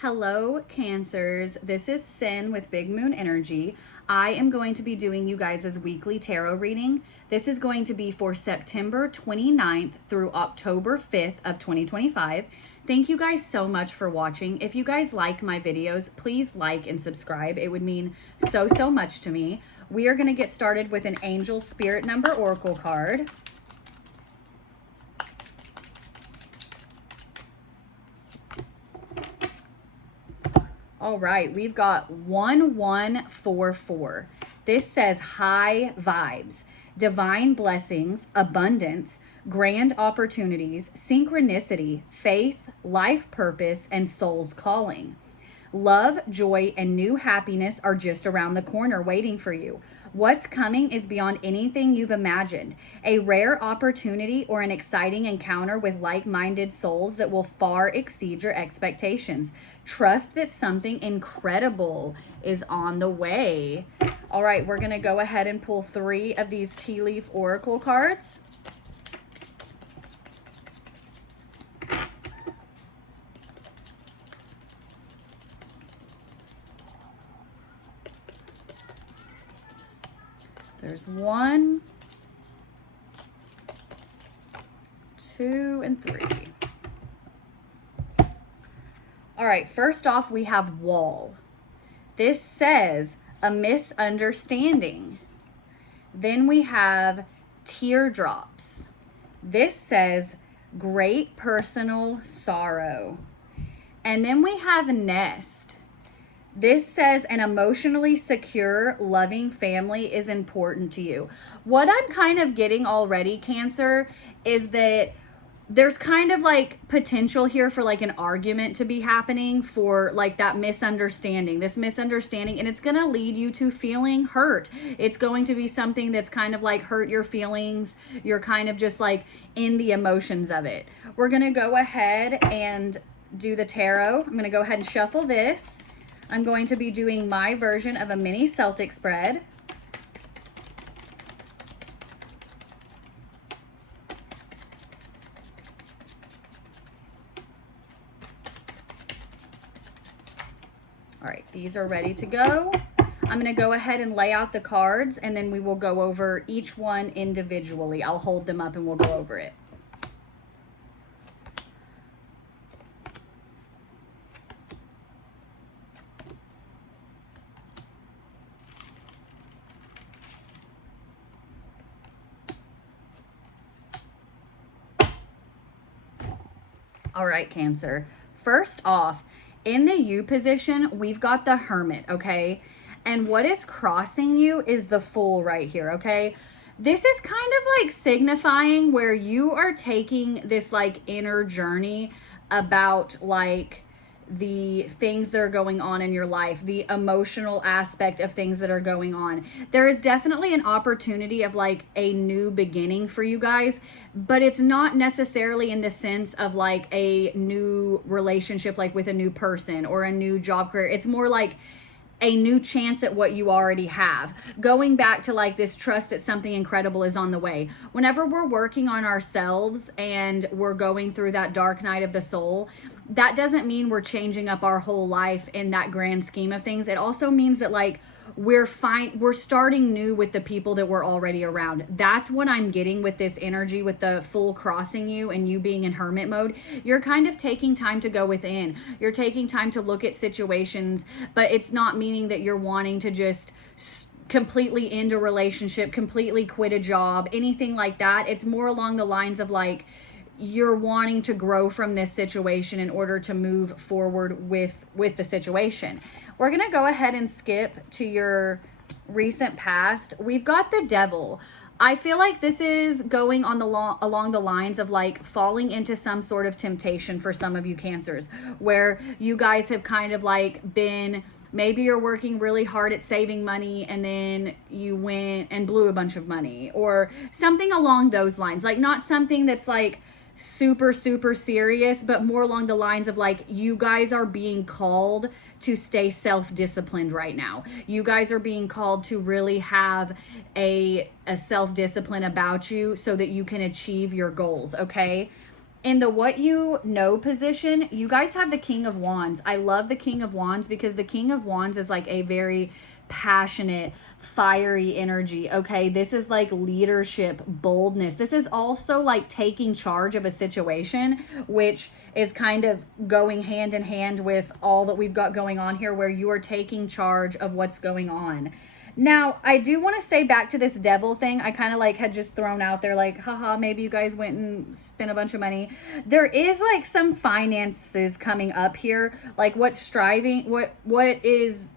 Hello, Cancers. This is Sin with Big Moon Energy. I am going to be doing you guys' weekly tarot reading. This is going to be for September 29th through October 5th of 2025. Thank you guys so much for watching. If you guys like my videos, please like and subscribe. It would mean so much to me. We are going to get started with an Angel Spirit Number Oracle card. All right, we've got 1144. This says high vibes, divine blessings, abundance, grand opportunities, synchronicity, faith, life purpose, and soul's calling. Love, joy, and new happiness are just around the corner waiting for you. What's coming is beyond anything you've imagined. A rare opportunity or an exciting encounter with like-minded souls that will far exceed your expectations. Trust that something incredible is on the way. All right, we're going to go ahead and pull 3 of these tea leaf oracle cards. There's 1, 2, and 3. All right, first off, we have wall. This says a misunderstanding. Then we have teardrops. This says great personal sorrow. And then we have nest. This says an emotionally secure, loving family is important to you. What I'm kind of getting already, Cancer, is that there's kind of like potential here for like an argument to be happening for like that misunderstanding, and it's going to lead you to feeling hurt. It's going to be something that's kind of like hurt your feelings. You're kind of just like in the emotions of it. We're going to go ahead and do the tarot. I'm going to go ahead and shuffle this. I'm going to be doing my version of a mini Celtic spread. All right, these are ready to go. I'm going to go ahead and lay out the cards, and then we will go over each one individually. I'll hold them up and we'll go over it. All right, Cancer. First off, in the U position, we've got the Hermit, okay? And what is crossing you is the Fool right here, okay? This is kind of like signifying where you are taking this like inner journey about like the things that are going on in your life, the emotional aspect of things that are going on. There is definitely an opportunity of like a new beginning for you guys, but it's not necessarily in the sense of like a new relationship, like with a new person or a new job career. It's more like a new chance at what you already have. Going back to like this trust that something incredible is on the way. Whenever we're working on ourselves and we're going through that dark night of the soul, that doesn't mean we're changing up our whole life in that grand scheme of things. It also means that like we're starting new with the people that we're already around. That's what I'm getting with this energy, with the Fool crossing you and you being in hermit mode. You're kind of taking time to go within. You're taking time to look at situations, but it's not meaning that you're wanting to just completely end a relationship, completely quit a job, anything like that. It's more along the lines of like, you're wanting to grow from this situation in order to move forward with the situation. We're going to go ahead and skip to your recent past. We've got the Devil. I feel like this is going on along the lines of like falling into some sort of temptation for some of you Cancers, where you guys have kind of like been, maybe you're working really hard at saving money and then you went and blew a bunch of money or something along those lines. Like not something that's like super serious, but more along the lines of like you guys are being called to stay self-disciplined right now. You guys are being called to really have a self-discipline about you so that you can achieve your goals, okay? In the what you know position, you guys have the King of Wands. I love the King of Wands because the King of Wands is like a very passionate, fiery energy. Okay, this is like leadership, boldness. This is also like taking charge of a situation, which is kind of going hand in hand with all that we've got going on here, where you are taking charge of what's going on. Now, I do want to say back to this devil thing, I kind of like had just thrown out there, like, haha, maybe you guys went and spent a bunch of money. There is like some finances coming up here. Like what is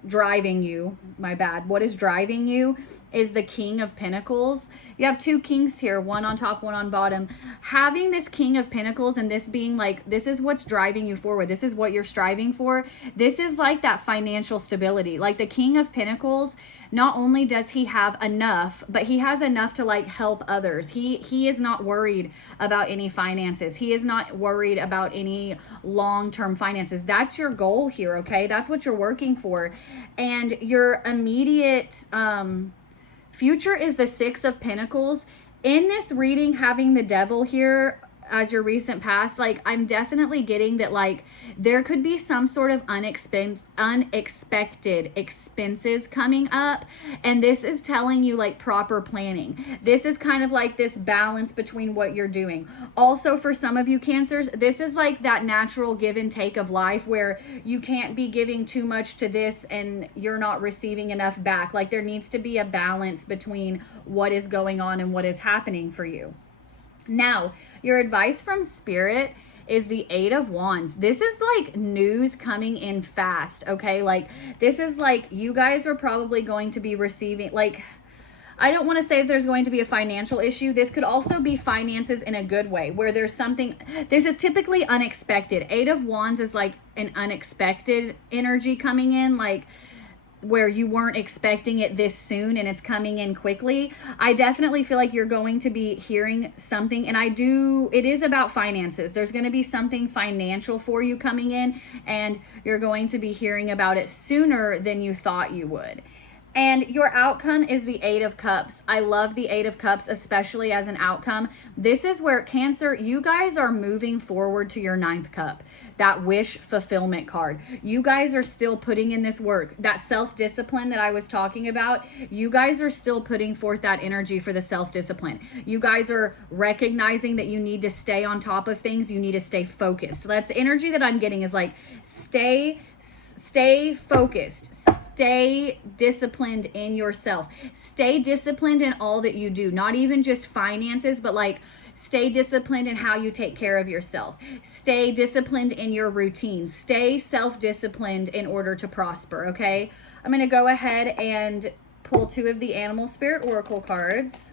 driving you, my bad, what is driving you is the King of Pentacles. You have two kings here, one on top, one on bottom. Having this King of Pentacles and this being like, this is what's driving you forward. This is what you're striving for. This is like that financial stability. Like the King of Pentacles, not only does he have enough, but he has enough to like help others. He is not worried about any finances. He is not worried about any long-term finances. That's your goal here, okay? That's what you're working for. And your immediate future is the Six of Pentacles. In this reading, having the devil here as your recent past, like I'm definitely getting that like there could be some sort of unexpected expenses coming up, and this is telling you like proper planning. This is kind of like this balance between what you're doing. Also, for some of you Cancers, this is like that natural give and take of life where you can't be giving too much to this and you're not receiving enough back. Like there needs to be a balance between what is going on and what is happening for you. Now, your advice from Spirit is the Eight of Wands. This is like news coming in fast, okay? Like this is like you guys are probably going to be receiving, like, I don't want to say that there's going to be a financial issue. This could also be finances in a good way, where there's something, this is typically unexpected. Eight of Wands is like an unexpected energy coming in, like where you weren't expecting it this soon and it's coming in quickly. I definitely feel like you're going to be hearing something, and it is about finances. There's going to be something financial for you coming in, and you're going to be hearing about it sooner than you thought you would. And your outcome is the Eight of Cups. I love the Eight of Cups, especially as an outcome. This is where Cancer, you guys are moving forward to your ninth cup, that wish fulfillment card. You guys are still putting in this work. That self-discipline that I was talking about, you guys are still putting forth that energy for the self-discipline. You guys are recognizing that you need to stay on top of things. You need to stay focused. So that's energy that I'm getting, is like stay focused, stay disciplined in yourself, stay disciplined in all that you do, not even just finances, but like stay disciplined in how you take care of yourself, stay disciplined in your routine, stay self-disciplined in order to prosper. Okay, I'm going to go ahead and pull two of the Animal Spirit Oracle cards.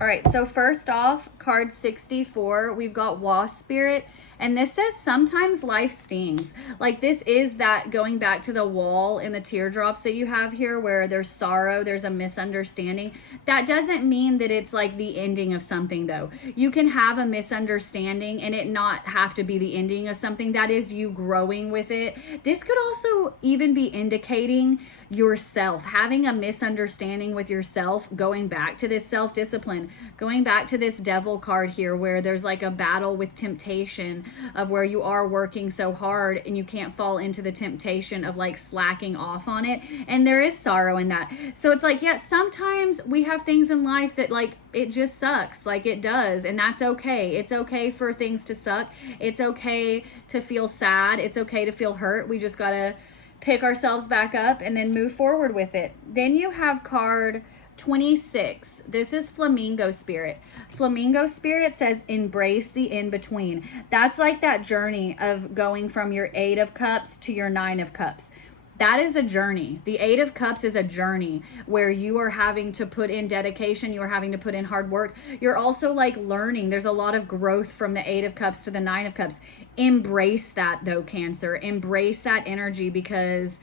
All right, so first off, card 64, we've got Wasp Spirit, and this says sometimes life stings. Like this is that going back to the wall and the teardrops that you have here, where there's sorrow, there's a misunderstanding. That doesn't mean that it's like the ending of something though. You can have a misunderstanding and it not have to be the ending of something. That is you growing with it. This could also even be indicating yourself, having a misunderstanding with yourself, going back to this self-discipline, going back to this Devil card here, where there's like a battle with temptation of where you are working so hard and you can't fall into the temptation of like slacking off on it. And there is sorrow in that. So it's like, yeah, sometimes we have things in life that like, it just sucks. Like it does. And that's okay. It's okay for things to suck. It's okay to feel sad. It's okay to feel hurt. We just gotta pick ourselves back up and then move forward with it. Then you have card 26. This is Flamingo Spirit. Flamingo Spirit says embrace the in-between. That's like that journey of going from your Eight of Cups to your Nine of Cups. That is a journey. The Eight of Cups is a journey where you are having to put in dedication. You are having to put in hard work. You're also like learning. There's a lot of growth from the Eight of Cups to the Nine of Cups. Embrace that though, Cancer. Embrace that energy, because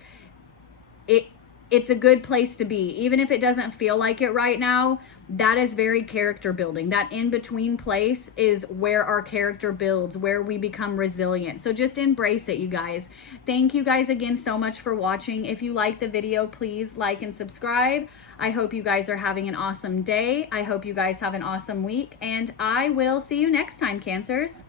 it's a good place to be. Even if it doesn't feel like it right now, that is very character building. That in between place is where our character builds, where we become resilient. So just embrace it, you guys. Thank you guys again so much for watching. If you like the video, please like and subscribe. I hope you guys are having an awesome day. I hope you guys have an awesome week, and I will see you next time, Cancers.